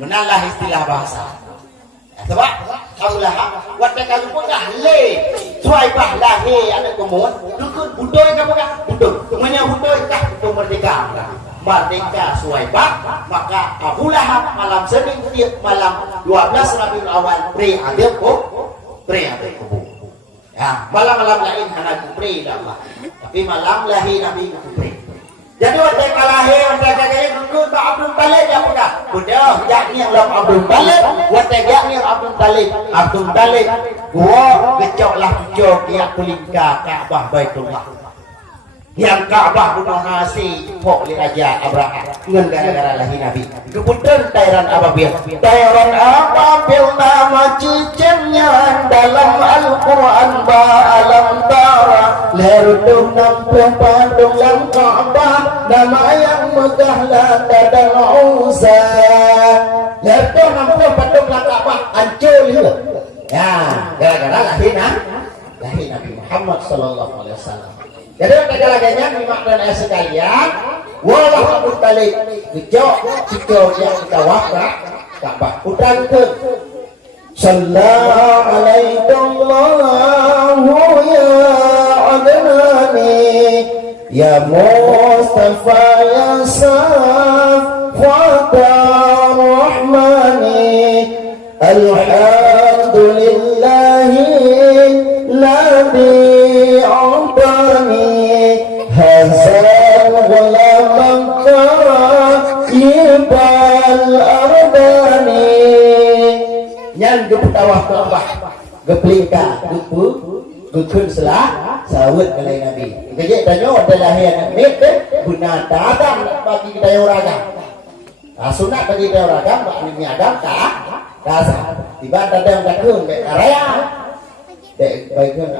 Menalah istilah bahasa. Sebab kaulah waktu kalau pegah le Suaibah lahir anak kemun dukun budoi ke pegah budoi namanya budoi kah itu merdeka Suaibah maka Abu Lahab malam Senin tiap malam 12 Rabiul Awal pre-adib kubu ya malam-malam lain hanya kupri dah tapi malam lahir Nabi kupri. Jadi waktu kalahir waktu kaya dulu Pak Abdul Talib yang udah yakni yang Abdul Talib waktu yakni Abdul Talib gua gecoklah tujuh dia kulingka Ka'bah Baitullah yang Ka'bah bunuh nasi pok li Raja Abraham dengan gara-gara lahir Nabi kemudian Tairan Ababil nama cicimnya dalam Al-Quran ba'alam tara lerudung nampung padung yang Ka'bah nama yang megah lata dan Uzza lerudung nampung padung yang Ka'bah hancur juga ya gara-gara lahir Nabi Muhammad sallallahu alaihi wasallam. Jadi kata-katanya mimak dan ayah sekalian walah Abu Talib gejok jika yang kita wafat Ka'bah udah ke sallallahu alaikumullahu ya adnani ya Mustafa ya Safwata Rahmani alhamdulillahi ladhi Hazal gulaman ibal ardani yang geputawah Ka'bah geplingka gukun selah sawut kalai Nabi kejek tanyo ada lahir Nabi guna datang bagi kita orang sunat bagi kita orang bak ni adam tak dasar tiba datang datang raya dek baikkan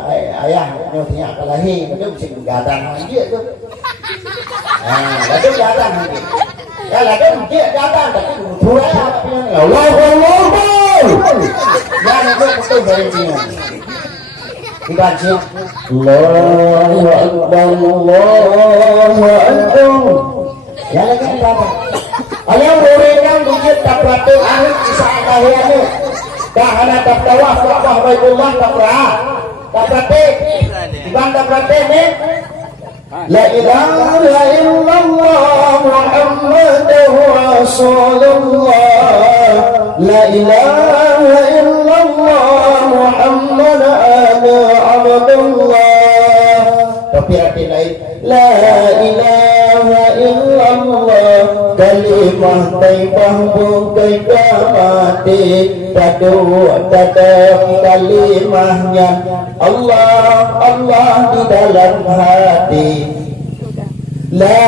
ayah nyonya kalahi macam mesti gadang dia tu lalu gadang ya lalu dia gadang tapi dua Allahu ya itu betul dari sini dibaca Allahu Akbar ya lagi berapa ayah muridnya bukit tak beratu ahli kisah kalian dah anak tak tawaf Ka'bah Baitullah tak berarti ibang tak berarti ni la ilaha illallah Muhammadur Rasulullah la ilaha illallah Muhammad Abdullah tapi arti lain la ilaha illallah kalimah taibah bukai mati dadam kalimahnya Allah di dalam hati la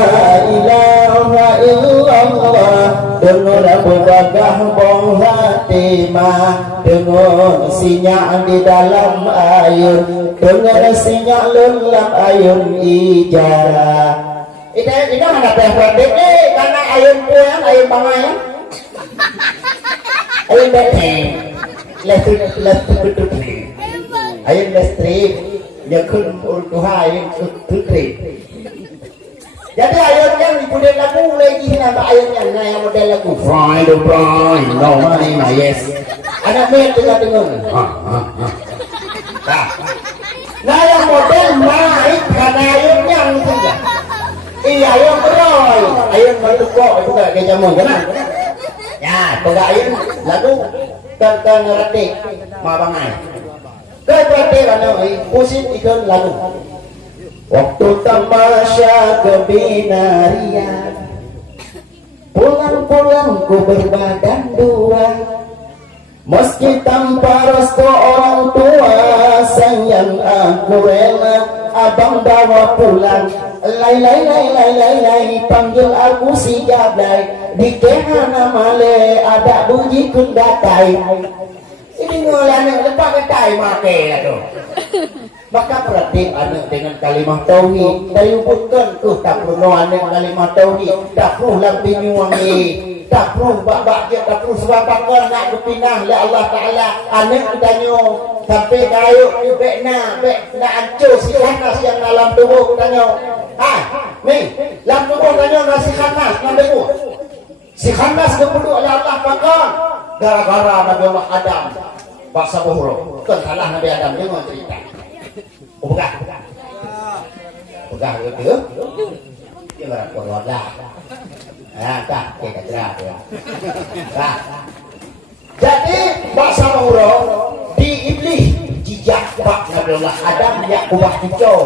ilaha illallah dengan bergagah bong hati mah dengan sinyak di dalam air dengan sinyak dalam air ijarah ini mana teh berarti karena ayam puan ayam bangai ayam beteng lestrik ayam listrik nyekun urtuha ayam tutri jadi ayamnya dibuat lagu lagi nama ayamnya nah yang model lagu fry no money my yes anak main dengar nah yang model naik karena ayamnya itu enggak iya ayam beroy ayam bertukok itu enggak kayak jamu kan ya pegak ayam lagu kan ngerti ma bangai kan berarti kan pusing ikon lagu waktu tamasya ke Binarian pulang-pulang ku berbadan dua meski tanpa restu orang tua sayang aku rela abang bawa pulang lay panggil aku si Jablay di kehana male ada bunyi kundatai ini ngolanya lepas ketai make aduh maka perhati anak dengan kalimah tauhid dari bukan tuh tak perlu anak kalimah tauhid tak perlu lampi nyuangi tak perlu bak dia tak perlu sebab bakar nak berpindah oleh Allah Ta'ala anak tanya sampai kayu bekna hancur si khanas yang dalam tubuh tanya ni dalam tubuh tanya nasi khanas dalam tubuh Si Khandas dipenduk oleh Allah pakon gara-gara Nabi Allah Adam bahasa bohro. Kan salah Nabi Adam dia mau cerita. Oh, bukan. Bukan gitu. Dia berapa lah. Tak, kita cerah ya. Nah. Jadi bahasa bohro di iblis jejak Pak Nabi Allah Adam yang kubah hijau.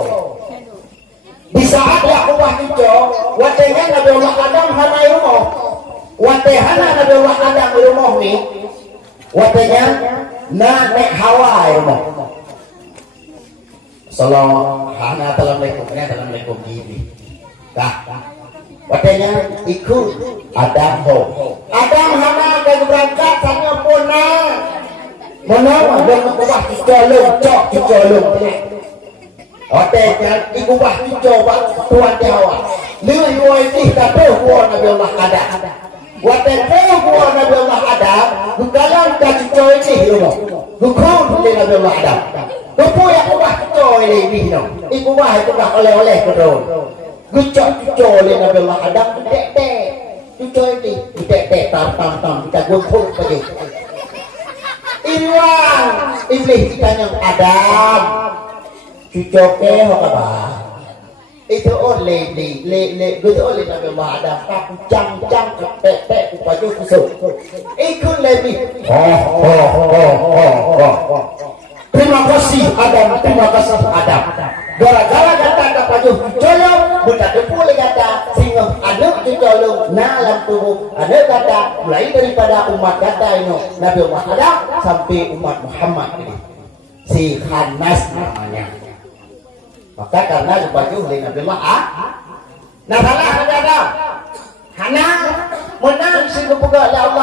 Di saat Yakubah itu, watenya Nabi Allah Adam hana rumah. Watehana Nabi Allah Adam rumah ni, watenya na nek Hawa rumah. Salam hana assalamualaikum gini. Dah. Watenya ikut Adam ho. Adam hana kan berangkat sana puna. Mana dia kubah hijau cok hijau. Otekan ibu bah coba tuan Jawa. Lewat luar ini kata buat Nabi Allah Adam. Watekan buat Nabi Allah Adam. Bukalan kasih coba ini rumah. Bukan boleh Nabi Allah Adam. Bukan yang bah coba ini no. Ibu bah itu bah oleh kedon. Gucok coba oleh Nabi Allah Adam. Dek coba ini. Dek tam kita gumpul pergi. Iwan iblis kita yang Adam. Cucoke apa? Itu oleh itu oleh Nabi Allah Adam. Aku jang kepek baju kusuk. Ikut lebih. Terima kasih Adam. Gara-gara kata baju colong, budak depul kata singa anak colong, nalam tubuh anak kata mulai daripada umat kata ini Nabi Allah Adam sampai umat Muhammad ini. Si Khannas namanya. Maka karena dibaju oleh Nabi Allah nah salah Nabi Adam Hana menang si kepuga oleh Allah